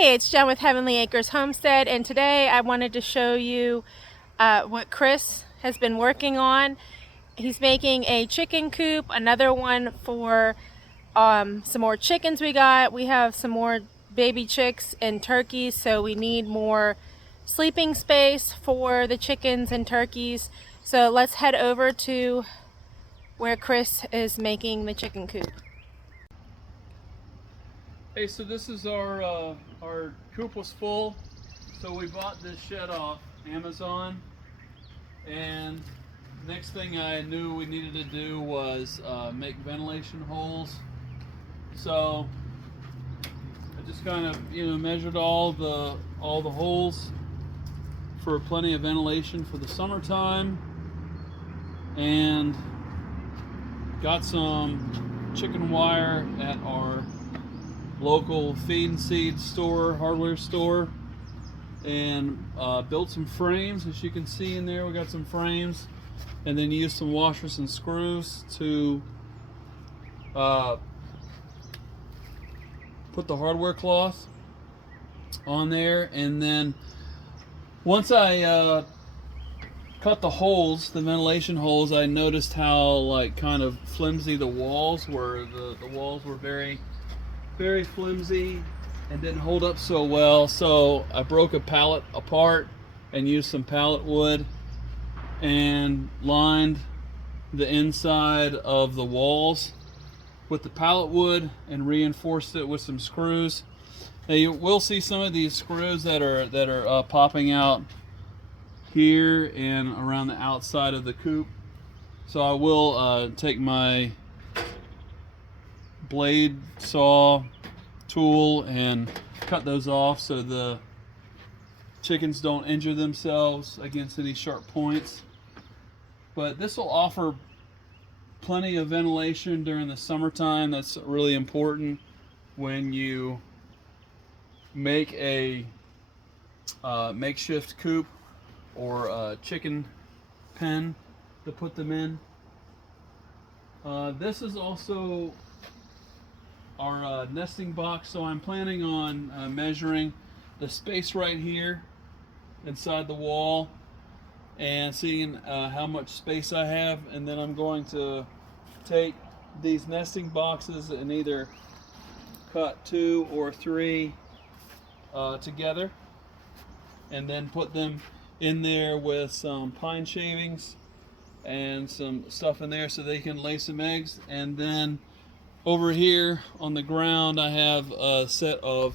Hey, it's Jen with Heavenly Acres Homestead, and today I wanted to show you what Chris has been working on. He's making a chicken coop, another one for some more chickens we got. We have some more baby chicks and turkeys, so we need more sleeping space for the chickens and turkeys. So let's head over to where Chris is making the chicken coop. Hey, so this is our coop was full, so we bought this shed off Amazon, and next thing I knew we needed to do was make ventilation holes. So I just kind of measured all the holes for plenty of ventilation for the summertime, and got some chicken wire at our local feed and seed store, hardware store, and built some frames. As you can see in there, we got some frames, and then used some washers and screws to put the hardware cloth on there. And then once I cut the holes, the ventilation holes, I noticed how kind of flimsy the walls were. The walls were very flimsy and didn't hold up so well, so I broke a pallet apart and used some pallet wood and lined the inside of the walls with the pallet wood and reinforced it with some screws. Now you will see some of these screws that are popping out here and around the outside of the coop, so I will take my blade saw tool and cut those off so the chickens don't injure themselves against any sharp points. But this will offer plenty of ventilation during the summertime. That's really important when you make a makeshift coop or a chicken pen to put them in. This is also our nesting box, so I'm planning on measuring the space right here inside the wall and seeing how much space I have, and then I'm going to take these nesting boxes and either cut 2 or 3 together and then put them in there with some pine shavings and some stuff in there so they can lay some eggs. And then over here on the ground I have a set of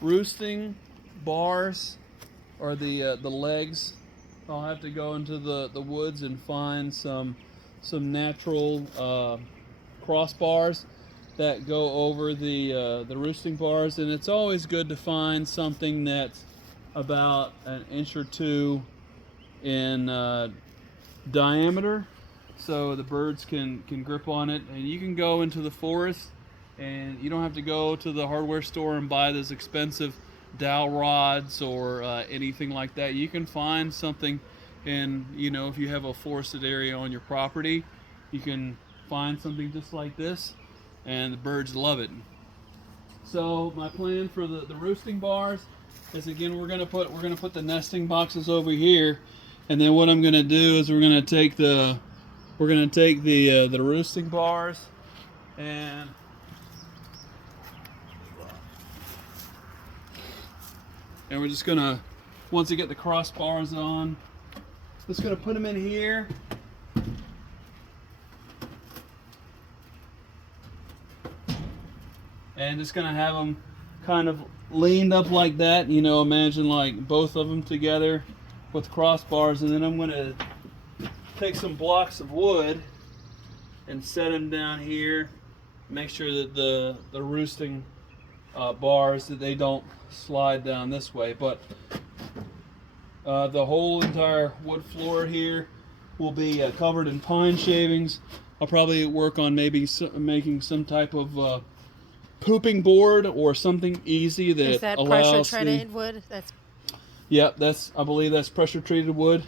roosting bars, or the legs. I'll have to go into the woods and find some natural crossbars that go over the roosting bars, and it's always good to find something that's about an inch or 2 in diameter, so the birds can grip on it. And you can go into the forest and you don't have to go to the hardware store and buy those expensive dowel rods or anything like that. You can find something in, if you have a forested area on your property, you can find something just like this, and the birds love it. So my plan for the roosting bars is, again, we're gonna put the nesting boxes over here, and then what I'm gonna do is we're gonna take the roosting bars and we're just gonna, once you get the crossbars on, just gonna put them in here. And just gonna have them kind of leaned up like that, imagine like both of them together with crossbars. And then I'm gonna take some blocks of wood and set them down here. Make sure that the roosting bars, that they don't slide down this way. But the whole entire wood floor here will be covered in pine shavings. I'll probably work on maybe making some type of pooping board or something easy that Is that allows pressure treated wood? Yep, I believe that's pressure treated wood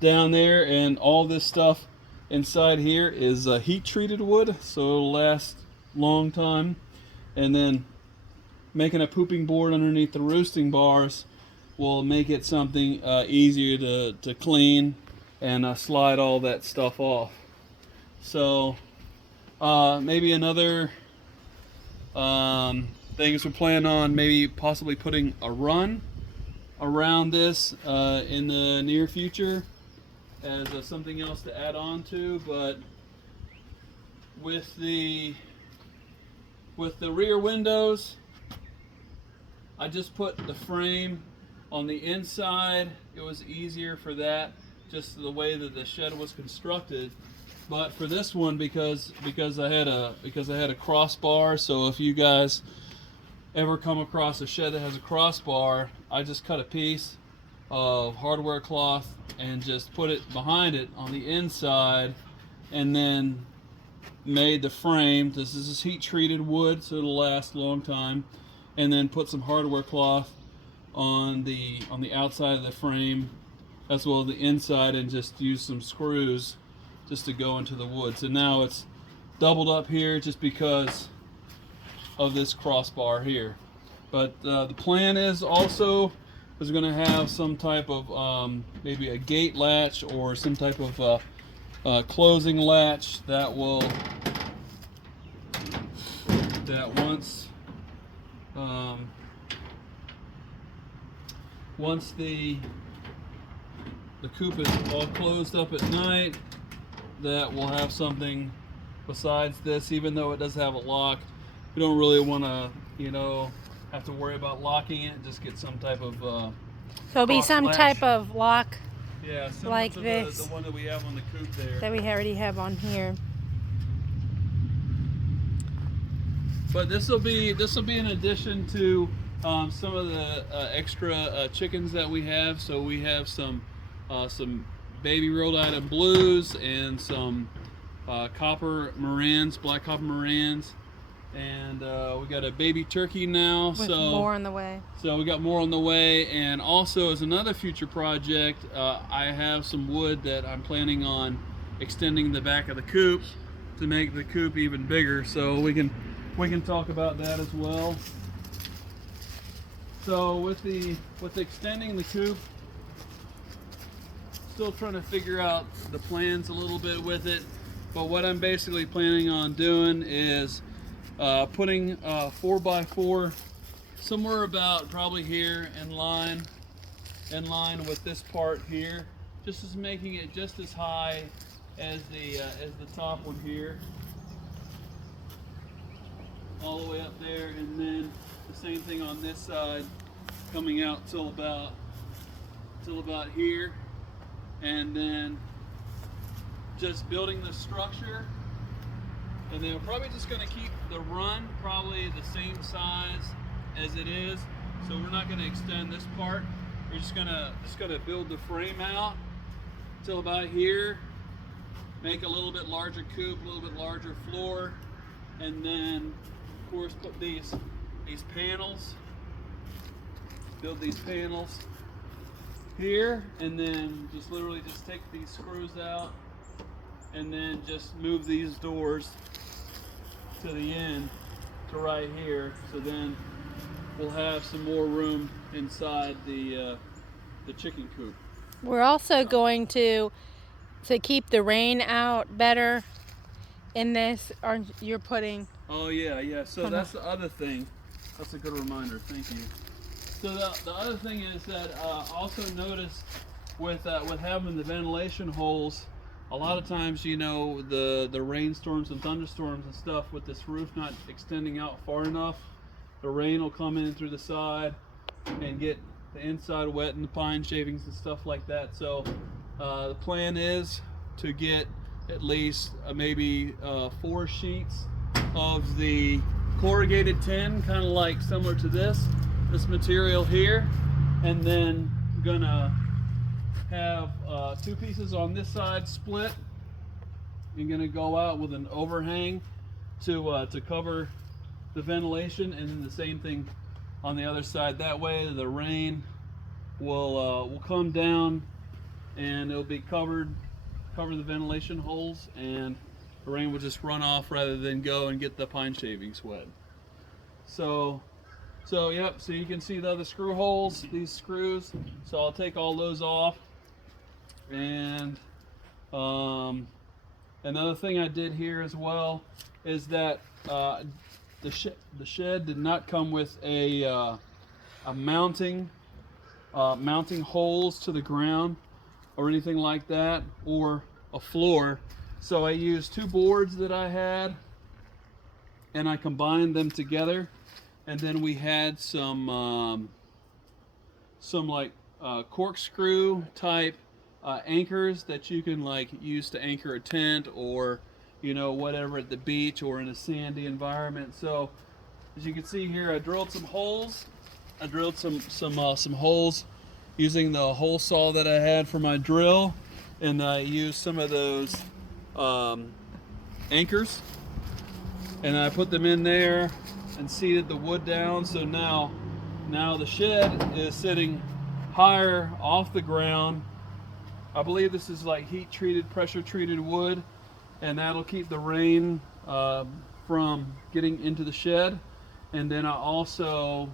down there, and all this stuff inside here is heat treated wood, so it'll last long time. And then making a pooping board underneath the roosting bars will make it something easier to clean and slide all that stuff off. So maybe another thing is we're planning on maybe possibly putting a run around this in the near future as something else to add on to. But with the rear windows, I just put the frame on the inside. It was easier for that, just the way that the shed was constructed. But for this one, because I had a crossbar, so if you guys ever come across a shed that has a crossbar, I just cut a piece of hardware cloth and just put it behind it on the inside, and then made the frame. This is heat treated wood, so it'll last a long time. And then put some hardware cloth on the outside of the frame as well as the inside, and just use some screws just to go into the wood. So now it's doubled up here just because of this crossbar here. But the plan is also is going to have some type of maybe a gate latch or some type of closing latch that will once the coop is all closed up at night, that will have something besides this. Even though it does have a lock, we don't really want to, have to worry about locking it. Just get some type of So it'll be some latch. type of lock, yeah, similar like to this, the one that we have on the coop there. that we already have on here. But this will be in addition to some of the extra chickens that we have. So we have some baby Rhode Island blues and some copper Marans, black copper Marans, and we got a baby turkey now. With so more on the way. So we got more on the way. And also, as another future project, I have some wood that I'm planning on extending the back of the coop to make the coop even bigger. So we can talk about that as well. So with extending the coop, still trying to figure out the plans a little bit with it. But what I'm basically planning on doing is putting 4x4 somewhere about probably here in line with this part here, just as making it just as high as the top one here, all the way up there, and then the same thing on this side, coming out till about here, and then just building the structure. And then we're probably just going to keep the run probably the same size as it is, so we're not going to extend this part. We're just gonna build the frame out till about here, make a little bit larger coop, a little bit larger floor, and then of course put these panels, build these panels here, and then just literally just take these screws out and then just move these doors to the end to right here. So then we'll have some more room inside the chicken coop. We're also going to keep the rain out better in this, or you're putting... Oh yeah. So that's the other thing. That's a good reminder. Thank you. So the other thing is that also notice with having the ventilation holes, a lot of times, the rainstorms and thunderstorms and stuff, with this roof not extending out far enough, the rain will come in through the side and get the inside wet and the pine shavings and stuff like that. So the plan is to get at least maybe 4 sheets of the corrugated tin, kind of like similar to this material here, and then I'm gonna have 2 pieces on this side split. You're gonna go out with an overhang to cover the ventilation, and then the same thing on the other side. That way the rain will come down and it'll be cover the ventilation holes, and the rain will just run off rather than go and get the pine shavings wet. So So yep, so you can see the other screw holes, these screws. So I'll take all those off. And another thing I did here as well is that the shed did not come with a mounting holes to the ground or anything like that, or a floor. So I used two boards that I had and I combined them together, and then we had some like corkscrew type anchors that you can like use to anchor a tent, or you know, whatever, at the beach or in a sandy environment. So as you can see here, I drilled some holes. I drilled some holes using the hole saw that I had for my drill, and I used some of those anchors, and I put them in there and seated the wood down. So now the shed is sitting higher off the ground. I believe this is like heat treated, pressure treated wood, and that'll keep the rain from getting into the shed. And then I also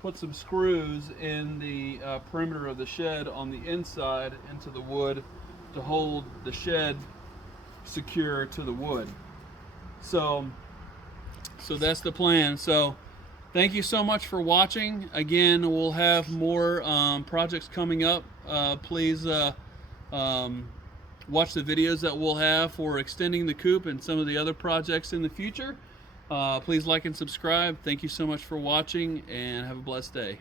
put some screws in the perimeter of the shed on the inside into the wood to hold the shed secure to the wood. So that's the plan. So thank you so much for watching. Again, we'll have more projects coming up. Please watch the videos that we'll have for extending the coop and some of the other projects in the future. Please like and subscribe. Thank you so much for watching, and have a blessed day.